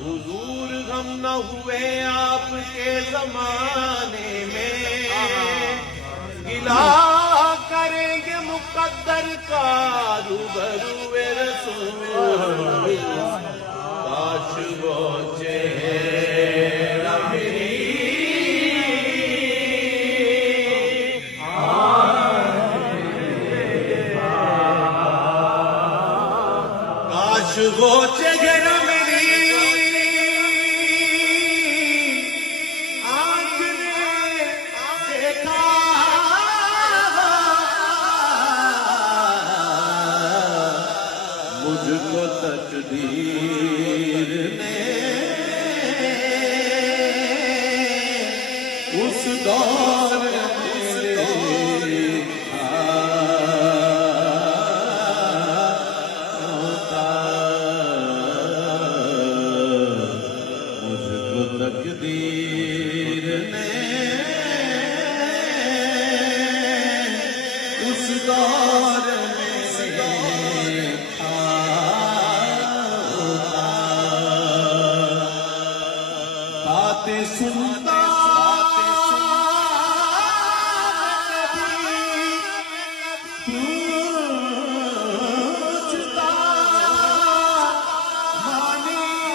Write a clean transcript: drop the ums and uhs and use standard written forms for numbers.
حضور غم نہ ہوئے آپ کے زمانے میں، گلا کریں گے مقدر کا روبرو رسول، کاش وہ چہرہ کاش وہ چہرہ میری آنکھ نے دیکھا، مجھ کو تقدیر نے اس دور میں تقدیر نے اس دور میں باتیں سنتا